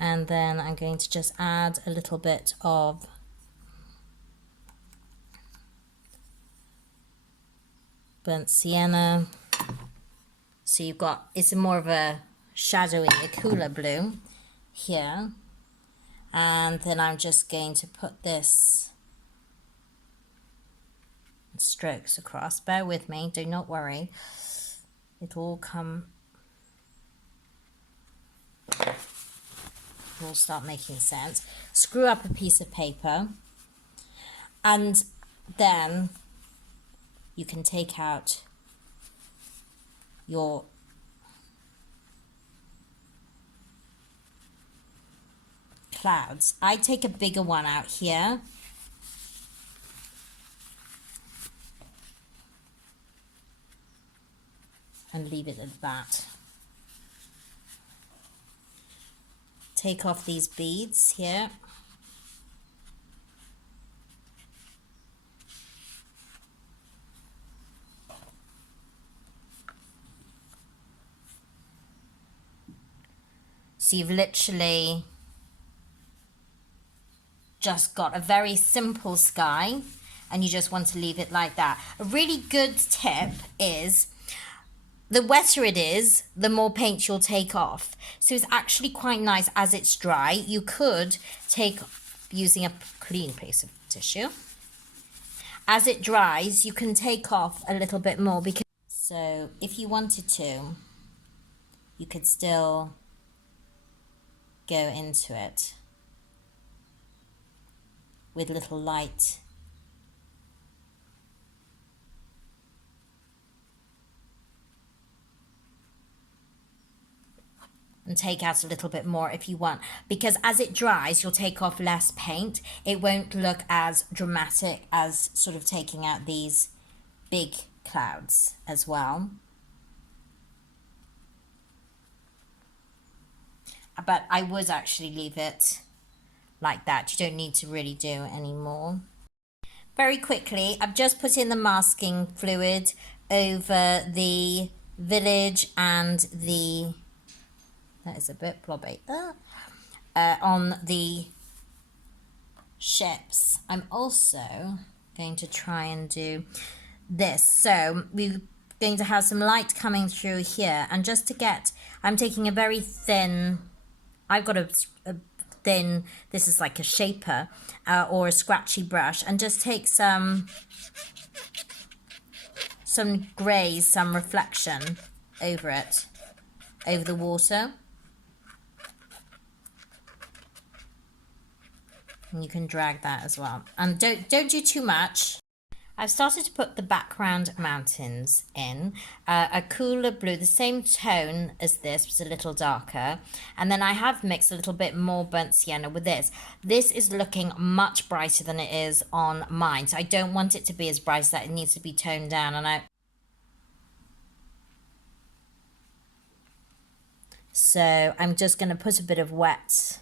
And then I'm going to just add a little bit of burnt sienna. So you've got, it's more of a shadowy, a cooler blue here. And then I'm just going to put this strokes across. Bear with me, do not worry. It'll all come, will start making sense. Screw up a piece of paper, and then you can take out your clouds. I take a bigger one out here. And leave it at that. Take off these beads here. So you've literally just got a very simple sky, and you just want to leave it like that. A really good tip is, the wetter it is, the more paint you'll take off. So it's actually quite nice as it's dry. You could take, using a clean piece of tissue, as it dries, you can take off a little bit more, because, so if you wanted to, you could still go into it with little light and take out a little bit more if you want, because as it dries you'll take off less paint. It won't look as dramatic as sort of taking out these big clouds as well. But I would actually leave it like that. You don't need to really do any more. Very quickly, I've just put in the masking fluid over the village and the, that is a bit blobby, on the ships. I'm also going to try and do this. So we're going to have some light coming through here, and just to get, I'm taking a very thin, I've got a thin, this is like a shaper or a scratchy brush, and just take some greys, some reflection over it, over the water. And you can drag that as well. And don't do too much. I've started to put the background mountains in, a cooler blue, the same tone as this, but a little darker. And then I have mixed a little bit more burnt sienna with this. This is looking much brighter than it is on mine. So I don't want it to be as bright as that. It needs to be toned down. And so I'm just going to put a bit of wet,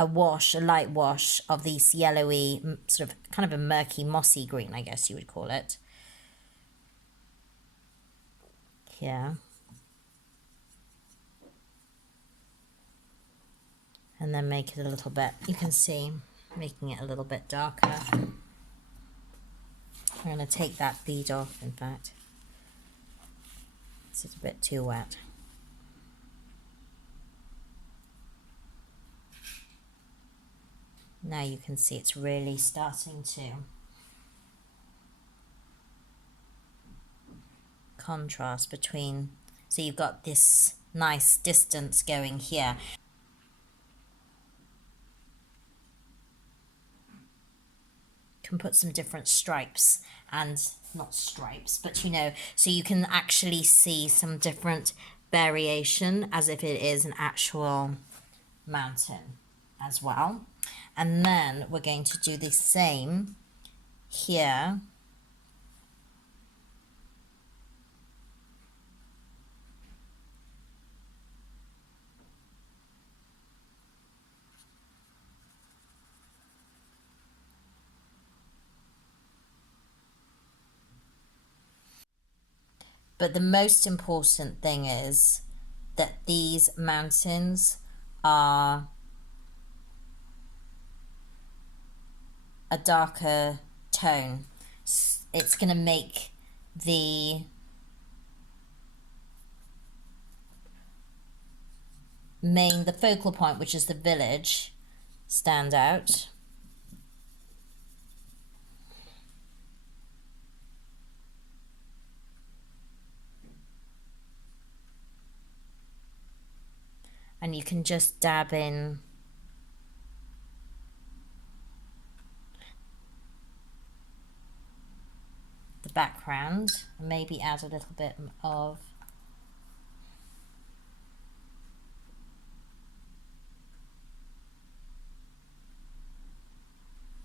a light wash of this yellowy, sort of kind of a murky, mossy green, I guess you would call it. Here. And then make it a little bit, you can see, making it a little bit darker. I'm going to take that bead off, in fact. It's a bit too wet. Now you can see it's really starting to contrast between, so you've got this nice distance going here. You can put some different stripes, and not stripes, but you know, so you can actually see some different variation as if it is an actual mountain as well. And then we're going to do the same here. But the most important thing is that these mountains are a darker tone. It's going to make the focal point, which is the village, stand out. And you can just dab in the background and maybe add a little bit of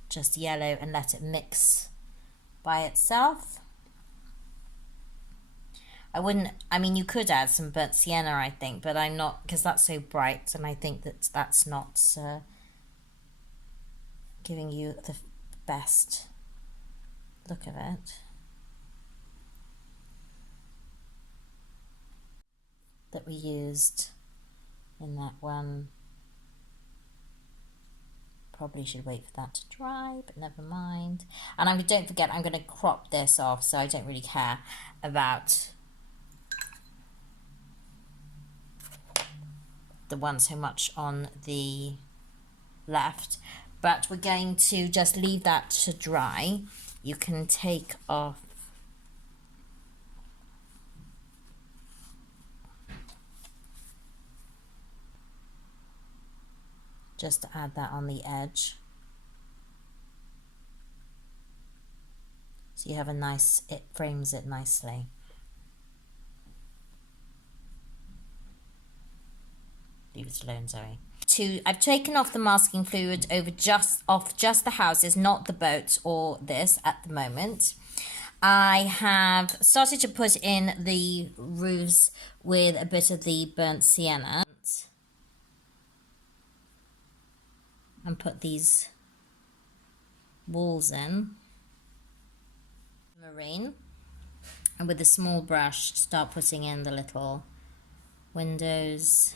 just yellow and let it mix by itself. I mean, you could add some burnt sienna, I think, but I'm not, because that's so bright, and I think that that's not giving you the best look of it. That we used in that one. Probably should wait for that to dry, but never mind. And don't forget, I'm going to crop this off, so I don't really care about the one so much on the left, but we're going to just leave that to dry. You can take off just to add that on the edge, so you have a nice, it frames it nicely. Leave it alone, Zoe. I've taken off the masking fluid over just the houses, not the boats or this at the moment. I have started to put in the roofs with a bit of the burnt sienna and put these walls in. Marine, and with a small brush start putting in the little windows.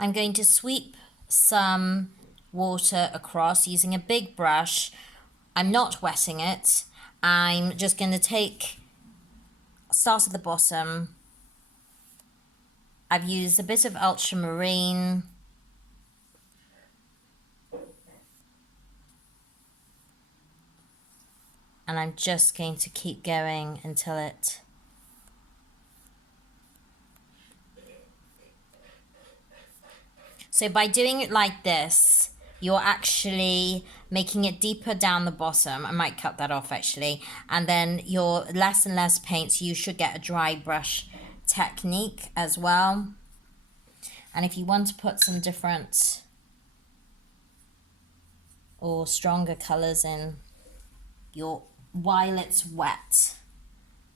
I'm going to sweep some water across using a big brush. I'm not wetting it. I'm just going to start at the bottom. I've used a bit of ultramarine. And I'm just going to keep going until it So by doing it like this, you're actually making it deeper down the bottom. I might cut that off actually. And then your less and less paints, you should get a dry brush technique as well. And if you want to put some different or stronger colors in while it's wet,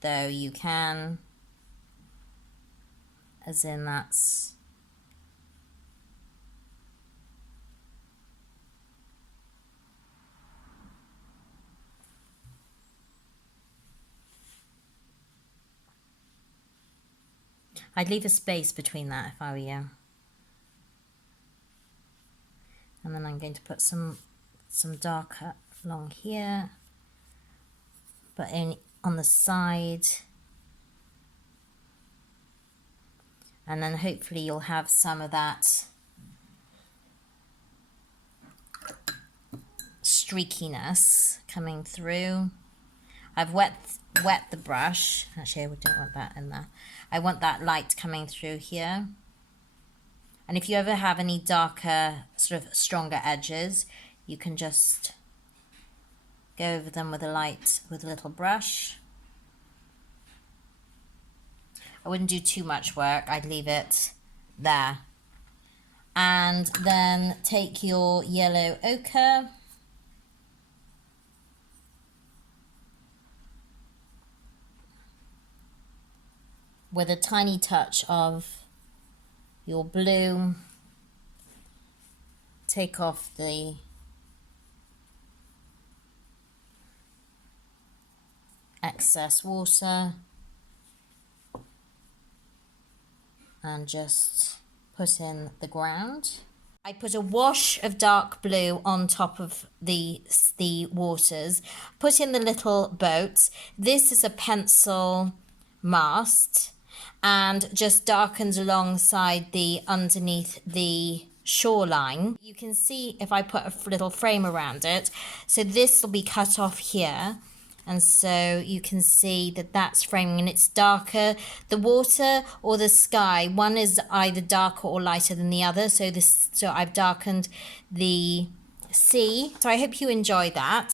though, you can, as in that's I'd leave a space between that if I were you. And then I'm going to put some darker along here, but on the side. And then hopefully you'll have some of that streakiness coming through. I've wet the brush. Actually, I don't want that in there. I want that light coming through here. And if you ever have any darker, sort of stronger edges, you can just go over them with a little brush. I wouldn't do too much work. I'd leave it there. And then take your yellow ochre. With a tiny touch of your blue, take off the excess water and just put in the ground. I put a wash of dark blue on top of the waters, put in the little boats. This is a pencil mast and just darkened alongside the underneath the shoreline. You can see if I put a little frame around it. So this will be cut off here. And so you can see that that's framing and it's darker. The water or the sky, one is either darker or lighter than the other. So I've darkened the sea. So I hope you enjoy that.